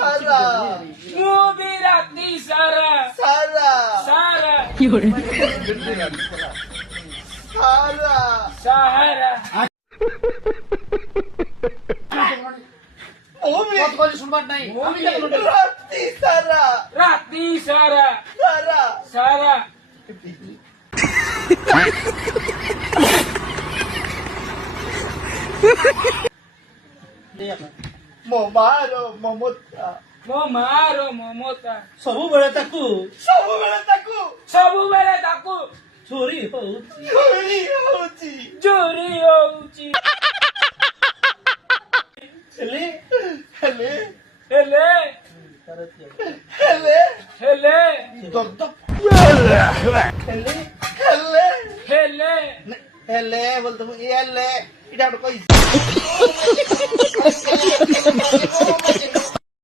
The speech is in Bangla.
সারা ମୁଁ ବି ରାତି ସାରା সারা ସାରା সারা ସାହାରା ওমি কত কইলে শুনবার নাই আমি কেন রাতি সারা ରାତି ସାରା সারা ସାରା মোমারো মমতা ମୋ ମାର ମମତା ସବୁବେଳେ ତାକୁ ସବୁବେଳେ ତାକୁ ସବୁବେଳେ ତାକୁ ଚୋରି ହଉଛି ଚୋରି ହଉଛି ଚୋରି ହଉଛି ହେଲେ ହେଲେ ହେଲେ ହେଲେ ହେଲେ ଦର୍ଦ ହେଲେ ହେଲେ ହେଲେ ହେଲେ বলতে হেলে এটা কইছি